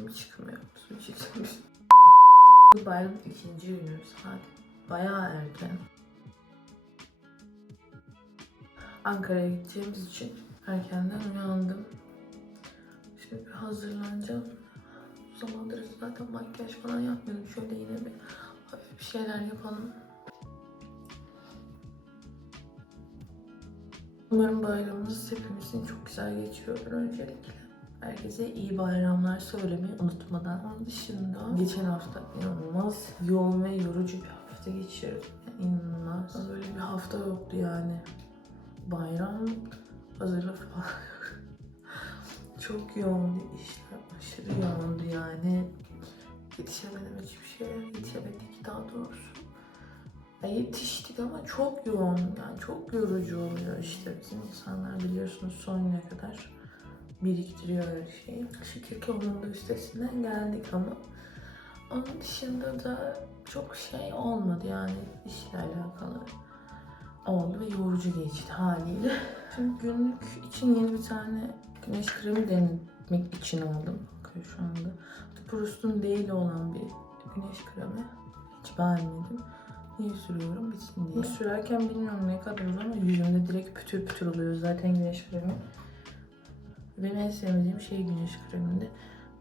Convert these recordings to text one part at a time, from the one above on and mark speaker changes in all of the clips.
Speaker 1: sesim çıkmıyor. Su çıkmış. Bayram ikinci günü saat bayağı erken. Ankara'ya gideceğimiz için erkenden uyandım. Şimdi bir hazırlanacağım. Bu zamandır zaten makyaj falan yapmıyorum. Şöyle yine bir hafif bir şeyler yapalım. Umarım bayramınız hepimizin çok güzel geçiyordur öncelikle. Herkese iyi bayramlar söylemeyi unutmadan. Onun dışında geçen hafta inanılmaz yoğun ve yorucu bir hafta geçirdim. Yani inanılmaz. Böyle bir hafta yoktu yani. Bayram hazırlık falan. çok yoğundu işler. Aşırı yoğundu yani. Yetişemedim hiçbir şeye. Yetişemedik daha doğrusu. Ya yetiştik ama çok yoğun yani çok yorucu oluyor işte bizim insanlar biliyorsunuz son güne kadar biriktiriyor her şeyi. Şükür ki onun da üstesinden geldik ama onun dışında da çok şey olmadı yani işle alakalı oldu ve yorucu geçti haliyle. Şimdi günlük için yeni bir tane güneş kremi denemek için aldım. Bakın şu anda. Prost'un değil olan bir güneş kremi. Hiç beğenmedim. Niye sürüyorum bitsin diye. Sürerken bilmiyorum ne kadar olur ama yüzümde direkt pütür pütür oluyor zaten güneş kremi. Benim en sevmediğim şey güneş kreminde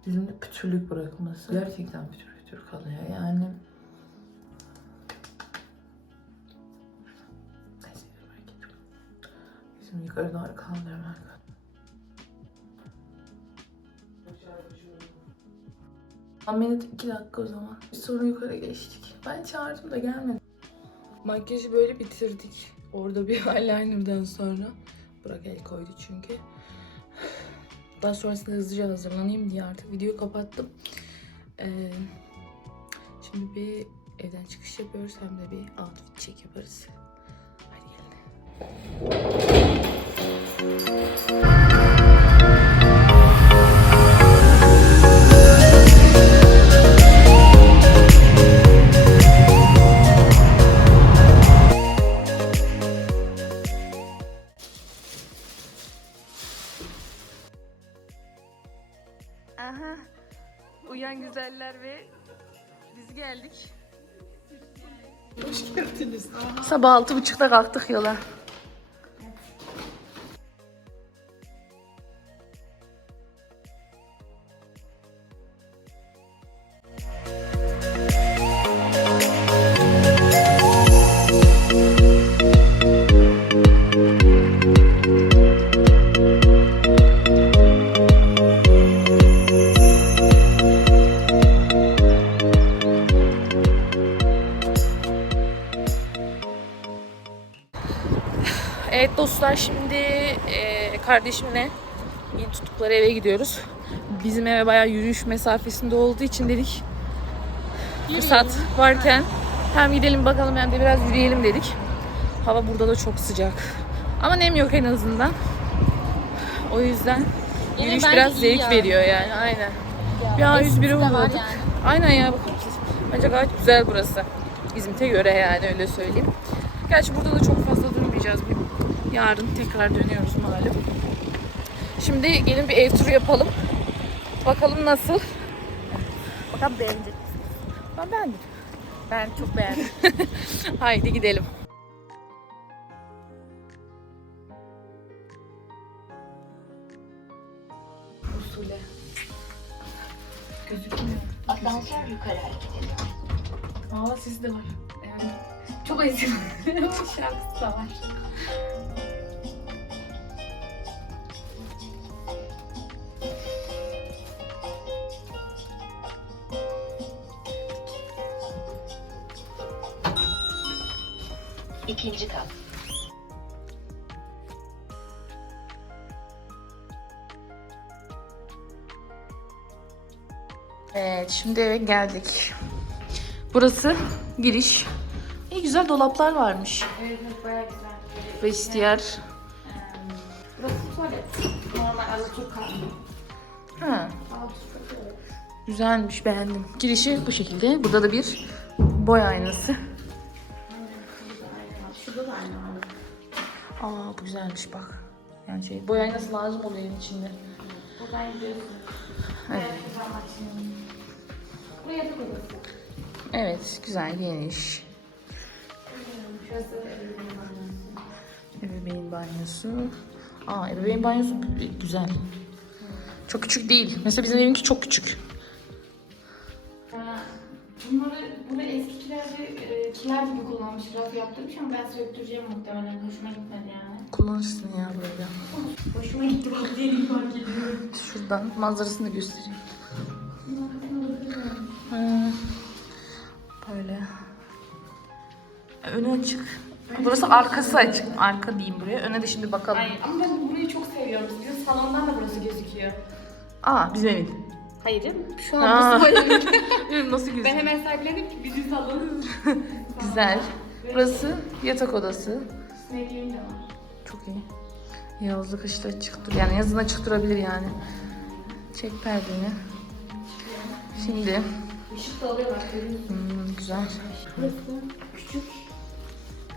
Speaker 1: yüzümde pütürlük bırakması. Gerçekten pütür pütür kalıyor yani. Neyse. Yüzümü yukarı doğru kaldırıyorum arkadaşlar. Ahmet iki dakika o zaman. Biz sonra yukarı geçtik. Ben çağırdım da gelmedi. Makyajı böyle bitirdik. Orada bir eyeliner'dan sonra. Burak el koydu çünkü. Daha sonrasında hızlıca hazırlanayım diye artık videoyu kapattım. Ee, şimdi bir evden çıkış yapıyoruz hem de bir outfit check yaparız. Hadi gelin. Sabah altı buçukta kalktık yola. Kardeşimle yeni tuttukları eve gidiyoruz. Bizim eve bayağı yürüyüş mesafesinde olduğu için dedik fırsat varken hem gidelim bakalım hem de biraz yürüyelim dedik. Hava burada da çok sıcak. Ama nem yok en azından. O yüzden
Speaker 2: Yine
Speaker 1: yürüyüş biraz zevk
Speaker 2: ya.
Speaker 1: veriyor yani aynen.
Speaker 2: Ya,
Speaker 1: A101'e
Speaker 2: esprisi de var
Speaker 1: uğradık.
Speaker 2: yani.
Speaker 1: Aynen ya bakın. Bence gayet güzel burası. İzmit'e göre yani öyle söyleyeyim. Gerçi burada da çok fazla durmayacağız. Yarın tekrar dönüyoruz malum. Şimdi gelin bir ev turu yapalım. Bakalım nasıl.
Speaker 2: Bakalım beğenecek.
Speaker 1: Ben beğendim.
Speaker 2: Ben çok beğendim.
Speaker 1: Haydi gidelim. Usule. Gözükmüyor.
Speaker 3: Asansör yukarı hareket ediyor.
Speaker 1: Aa siz de var.
Speaker 2: Yani çok eski. Şarkısı da var.
Speaker 3: İkinci kat.
Speaker 1: Evet şimdi eve geldik. Burası giriş. İyi güzel dolaplar varmış.
Speaker 2: Evet, bayağı güzel.
Speaker 1: Vestiyer.
Speaker 2: Burası tuvalet. Normal Alaturk.
Speaker 1: Ha,
Speaker 2: Alaturk
Speaker 1: güzelmiş beğendim. Girişi bu şekilde. Burada da bir boy aynası. Güzelmiş bak. Yani şey boy aynası lazım oluyor evin içinde.
Speaker 2: Buradan gidiyorsun. Evet. Buraya odası.
Speaker 1: Evet, güzel, geniş.
Speaker 2: Şurası ebeveyn banyosu.
Speaker 1: Aa, ebeveyn banyosu güzel. Çok küçük değil. Mesela bizim evinki çok küçük.
Speaker 2: Bunları, bunu eskilerde e, kiler gibi kullanmış, raf yaptırmış ama ben söktüreceğim muhtemelen. Hoşuma gitmedi yani.
Speaker 1: Kullanırsın ya böyle.
Speaker 2: Hoşuma gitti bak diye fark ediyorum.
Speaker 1: Şuradan manzarasını göstereyim. Böyle. Önü açık. Burası arkası açık. Arka diyeyim buraya. Öne de şimdi bakalım.
Speaker 2: Ay, ama ben burayı çok seviyorum. Bizim salondan da burası gözüküyor.
Speaker 1: Aa, bizim evin.
Speaker 2: Hayır, şu an
Speaker 1: Ha.
Speaker 2: burası böyle.
Speaker 1: Nasıl
Speaker 2: ben
Speaker 1: güzel?
Speaker 2: hemen sahiplendim ki bizim salonumuz.
Speaker 1: Güzel. Burası yatak odası.
Speaker 2: Sinekliğim de var.
Speaker 1: Çok iyi. Yazlık kışta açık dur. Yani yazın açık durabilir yani. Çek perdeni. Şimdi
Speaker 2: Işık da alıyor bak
Speaker 1: hmm, güzel.
Speaker 2: Burası küçük.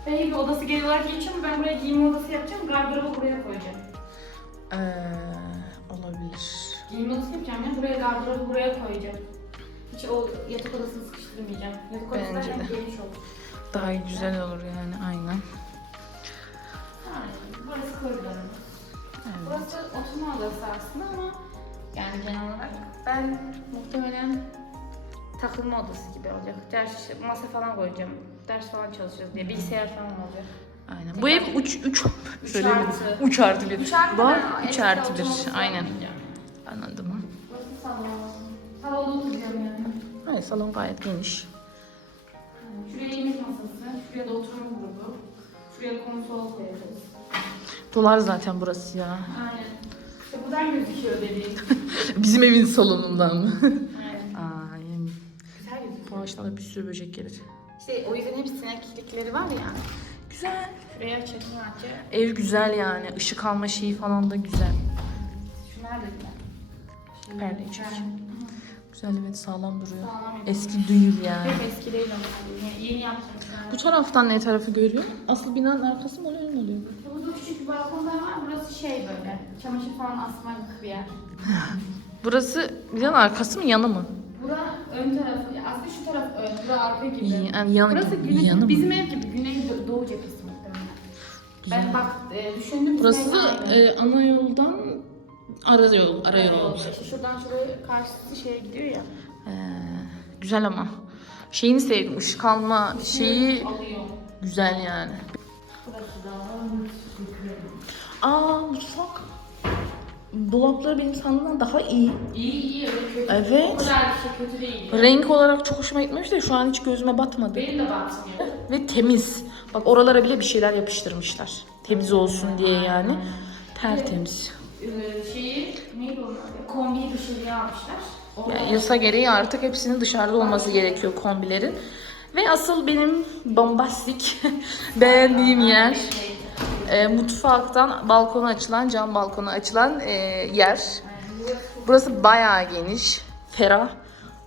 Speaker 2: Bey bir odası genel olarak geçiyor ben buraya giyinme odası yapacağım. Gardırobu buraya koyacağım.
Speaker 1: Ee, olabilir.
Speaker 2: Giyinme odası yapacağım ya. Buraya gardırobu buraya koyacağım. Hiç o yatak odasını sıkıştırmayacağım. Yatak odası
Speaker 1: Bence de.
Speaker 2: geniş olur.
Speaker 1: Daha güzel olur yani. Aynen.
Speaker 2: Oturma odası aslında ama yani genel olarak ben muhtemelen takılma odası gibi olacak. Ders, masa falan koyacağım. Ders falan çalışacağız diye. Bilgisayar falan olacak.
Speaker 1: Aynen. Bu ev 3 3
Speaker 2: Üç
Speaker 1: söylemedim.
Speaker 2: artı.
Speaker 1: 3 artı 1.
Speaker 2: Üç artı
Speaker 1: Var
Speaker 2: ben
Speaker 1: 3
Speaker 2: eski
Speaker 1: artı
Speaker 2: oturma
Speaker 1: 1.
Speaker 2: odası
Speaker 1: Aynen. Anladım.
Speaker 2: Burası salon. Salonda oturacağım yani.
Speaker 1: Hayır salon gayet geniş.
Speaker 2: Şuraya yemek masası, şuraya da oturma grubu, şuraya konsol koyarız.
Speaker 1: Dolar zaten burası ya.
Speaker 2: Aynen. Buradan gözüküyor dediğim.
Speaker 1: Bizim evin salonundan mı?
Speaker 2: Aynen.
Speaker 1: Aynen.
Speaker 2: Güzel gözüküyor.
Speaker 1: Bu ağaçtan da bir sürü böcek gelir.
Speaker 2: İşte o yüzden hep sineklikleri var ya.
Speaker 1: Güzel.
Speaker 2: Şuraya açalım açı.
Speaker 1: Ev güzel yani. Işık alma şeyi falan da güzel.
Speaker 2: Şunlar da güzel. Şimdi güzel.
Speaker 1: çek. Güzel evet sağlam duruyor.
Speaker 2: Sağlam yapılmış.
Speaker 1: Eski değil yani.
Speaker 2: Hep eski değil ama. Yani yeni yapmışlar.
Speaker 1: Bu taraftan ne tarafı görüyor? Asıl binanın arkası mı oluyor mü oluyor?
Speaker 2: Burada küçük bir balkonlar var. Şey böyle. Çamaşır falan asmalık bir yer.
Speaker 1: Burası binanın arkası mı yanı mı?
Speaker 2: Bura ön tarafı. Aslında şu taraf ön. Bura arka gibi.
Speaker 1: Yani yanı,
Speaker 2: Burası güney,
Speaker 1: yanı mı?
Speaker 2: bizim ev gibi güney do- doğu cephesi muhtemelen. Ben bak e, düşündüm.
Speaker 1: Burası
Speaker 2: aynı.
Speaker 1: e, ana yoldan ara yol, ara yol olmuş.
Speaker 2: İşte şuradan şuraya karşısı şeye gidiyor ya.
Speaker 1: Ee, güzel ama. Şeyini sevdim, ışık alma şeyi
Speaker 2: alıyor.
Speaker 1: güzel yani.
Speaker 2: Burası da.
Speaker 1: Aa mutfak. Dolapları benim sandığımdan daha iyi.
Speaker 2: İyi iyi öyle kötü.
Speaker 1: Evet.
Speaker 2: O kadar bir şey kötü değil.
Speaker 1: Renk olarak çok hoşuma gitmiş de şu an hiç gözüme batmadı.
Speaker 2: Benim de batmıyor.
Speaker 1: Ve temiz. Bak oralara bile bir şeyler yapıştırmışlar. Temiz olsun diye yani. Tertemiz.
Speaker 2: Ee, şeyi neydi adı? Kombiyi dışarıya almışlar. Orada
Speaker 1: Yani yasa gereği artık hepsinin dışarıda olması gerekiyor kombilerin. Ve asıl benim bombastik beğendiğim yer e, mutfaktan balkona açılan, cam balkona açılan e, yer. Burası bayağı geniş, ferah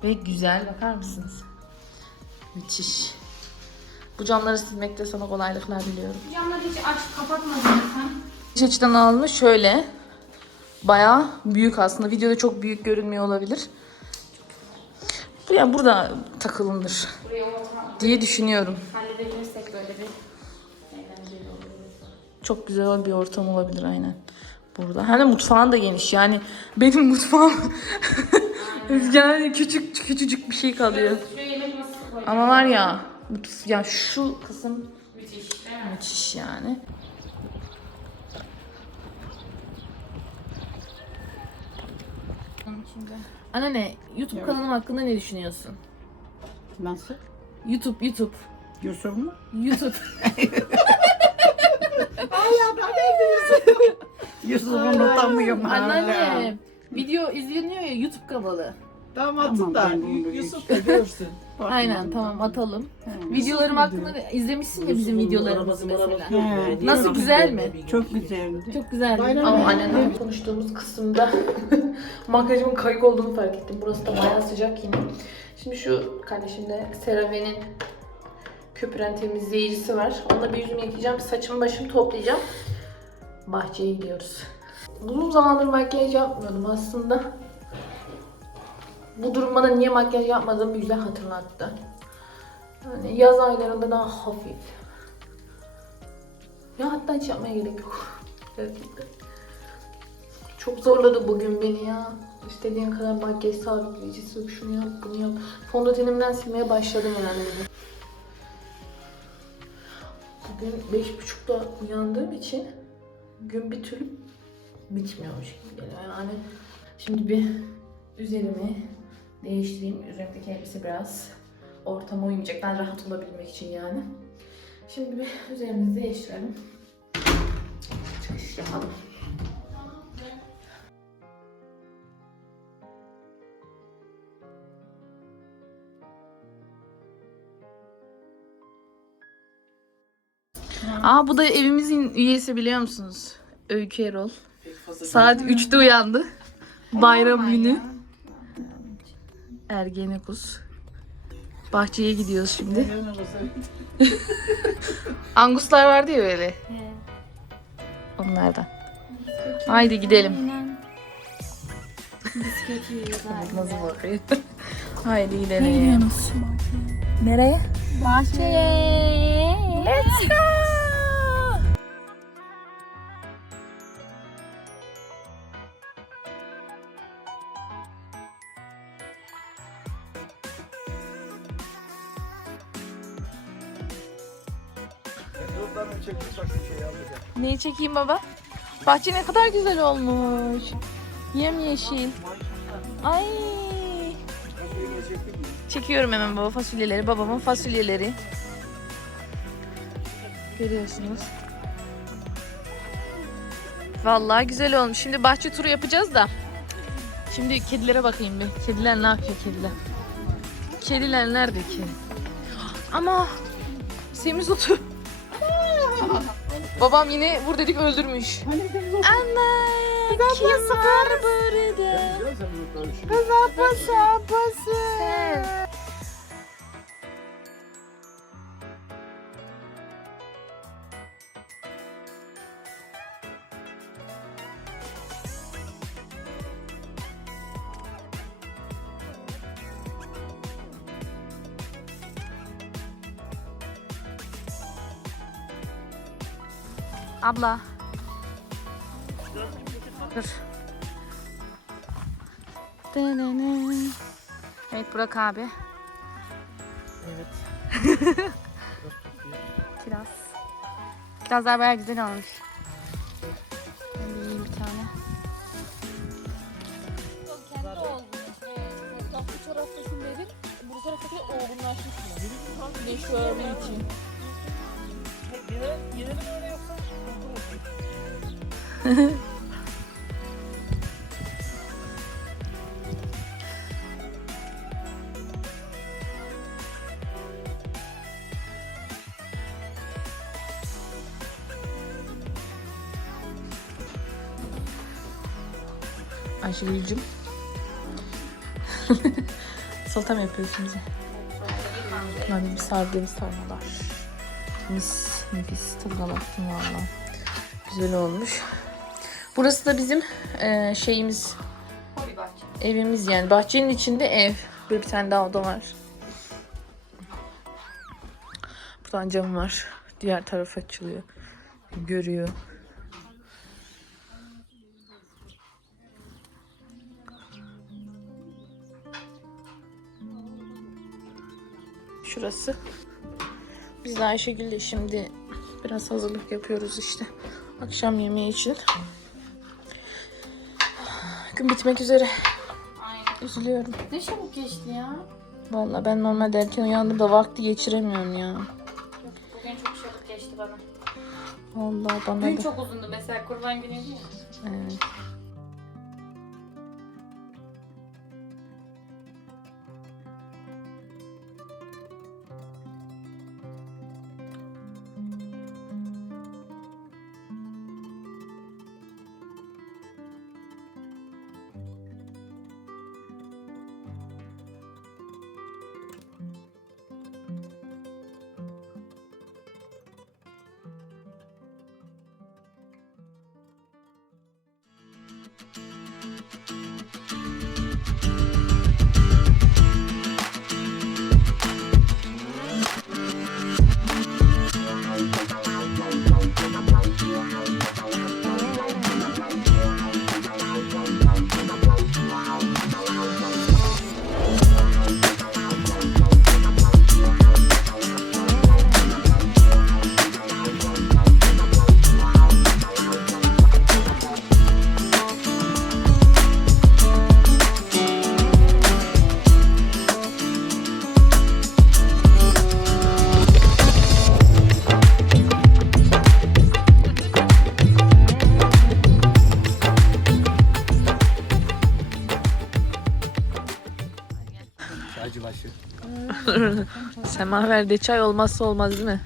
Speaker 1: ve güzel. Bakar mısınız? Müthiş. Bu camları silmekte sana kolaylıklar diliyorum.
Speaker 2: Camları hiç aç kapatmadın sen.
Speaker 1: İç açıdan alınmış şöyle. Bayağı büyük aslında. Videoda çok büyük görünmüyor olabilir. Bu yani burada
Speaker 2: orta
Speaker 1: diye düşünüyorum.
Speaker 2: halledebilirsek
Speaker 1: Çok güzel bir ortam olabilir aynen. Burada. Hani mutfağın da geniş. Yani benim mutfağım yani küçük küçücük bir şey kalıyor. Ama var ya mutf ya şu kısım
Speaker 2: Müthiş
Speaker 1: müthiş yani.
Speaker 2: Şimdi.
Speaker 1: Anne YouTube kanalım hakkında ne düşünüyorsun?
Speaker 4: Nasıl?
Speaker 1: YouTube YouTube
Speaker 4: Yusuf mu?
Speaker 1: YouTube.
Speaker 4: Yusuf'u unutamıyorum hala.
Speaker 1: Anneanne video izleniyor ya YouTube kanalı.
Speaker 4: Damatın da Yusuf da görsün.
Speaker 1: Aynen tamam atalım. Videolarım hakkında da- izlemişsin ya bizim videolarımızı mesela. Nasıl güzel mi?
Speaker 4: Çok güzeldi.
Speaker 1: Çok güzel. Ama annemle konuştuğumuz kısımda makyajımın kayık olduğunu fark ettim. Burası da bayağı sıcak yine. Şimdi şu kardeşimde CeraVe'nin köpüren temizleyicisi var. Onunla bir yüzümü yıkayacağım. Saçımı başımı toplayacağım. Bahçeye gidiyoruz. Uzun zamandır makyaj yapmıyordum aslında. bu durum bana niye makyaj yapmadığımı bir güzel hatırlattı. Yani yaz aylarında daha hafif. Ya hatta hiç yapmaya gerek yok. Çok zorladı bugün beni ya. İstediğin kadar makyaj sabitleyicisi, şunu yap, bunu yap. Fondötenimden silmeye başladım yani. Bugün beş buçukta uyandığım için gün bir türlü bitmiyormuş gibi geliyor. Yani şimdi bir üzerimi değiştireyim. Üzerimdeki elbise biraz ortama uymayacak. Ben rahat olabilmek için yani. Şimdi bir üzerimizi değiştirelim. Çıkış yapalım. Aa bu da evimizin üyesi biliyor musunuz? Öykü Erol. Saat 3'te uyandı. Bayram günü. Ergenekos. Bahçeye gidiyoruz şimdi. Anguslar vardı ya böyle. Onlardan. Haydi gidelim. Nasıl bakıyor? Haydi gidelim. Nereye? Bahçeye. Let's go. Neyi çekeyim baba? Bahçe ne kadar güzel olmuş. Yemyeşil. Ay. Çekiyorum hemen baba fasulyeleri. Babamın fasulyeleri. Görüyorsunuz. Vallahi güzel olmuş. Şimdi bahçe turu yapacağız da. Şimdi kedilere bakayım bir. Kediler ne yapıyor kediler? Kediler nerede ki? Ama semizotu. Babam yine vur dedik öldürmüş. Ana kim var burada? Kız apası apası. Burak abi.
Speaker 4: Evet.
Speaker 2: Kiraz. Kirazlar bayağı güzel olmuş. Ben yiyeyim bir tane.
Speaker 5: kendi olgunlaşmış. Bu taraftasın dedim. Bu taraftaki olgunlaşmış mı? Güneş görme için.
Speaker 1: Ayşegül'cüm. Salata mı yapıyorsun bize? Yani bir sardığımız sarmalar. Mis, nefis. Tadına baktım valla. Güzel olmuş. Burası da bizim eee, şeyimiz, evimiz yani. Bahçenin içinde ev. Böyle bir tane daha oda var. Buradan cam var. Diğer taraf açılıyor. Görüyor. Şurası. Biz de Ayşegül'le şimdi biraz hazırlık yapıyoruz işte. Akşam yemeği için. Gün bitmek üzere.
Speaker 2: Aynen.
Speaker 1: Üzülüyorum.
Speaker 2: Ne çabuk geçti ya.
Speaker 1: Vallahi ben normalde erken uyandım da vakti geçiremiyorum ya.
Speaker 2: Bugün çok çabuk geçti bana.
Speaker 1: Vallahi bana
Speaker 2: Dün
Speaker 1: da.
Speaker 2: çok uzundu mesela kurban günüydü ya.
Speaker 1: Evet. acılaşı. Semaverde çay olmazsa olmaz değil mi?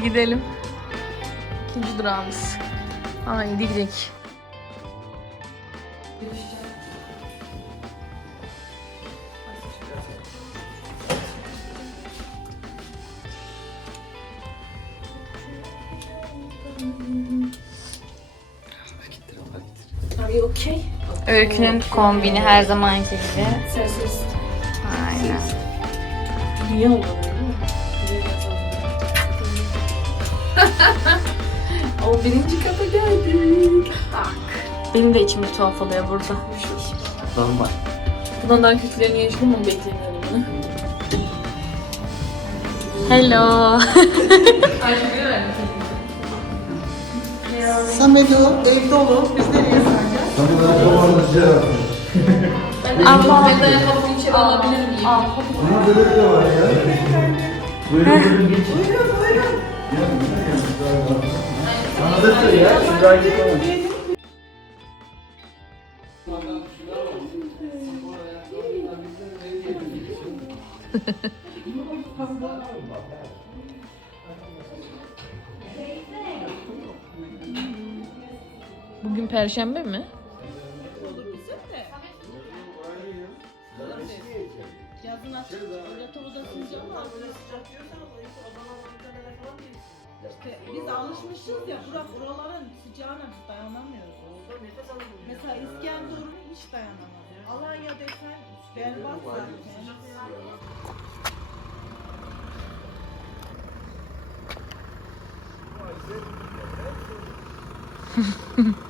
Speaker 1: Hadi gidelim. İkinci durağımız. Haydi gidelim.
Speaker 6: Öykünün kombini her zamanki gibi. Aynen.
Speaker 4: Niye oldu?
Speaker 7: O birinci kata geldik.
Speaker 1: Benim de içim bir tuhaf oluyor burada.
Speaker 8: Normal.
Speaker 4: Bundan daha kötülerini yaşamam beklemiyordum bunu.
Speaker 1: Hello.
Speaker 2: Samet o, evde olun. Biz nereye sence?
Speaker 4: Allah ben de ayakkabımı içeri alabilir miyim?
Speaker 8: Ama böyle de var ya. Buyurun buyurun geçin. Bana söyle ya. Şuraya git oğlum.
Speaker 1: Bugün perşembe mi?
Speaker 4: Alışmışız ya Burak oraların sıcağına biz dayanamıyoruz. Mesela İskenderun'a hiç dayanamaz. Alanya desen berbat zaten.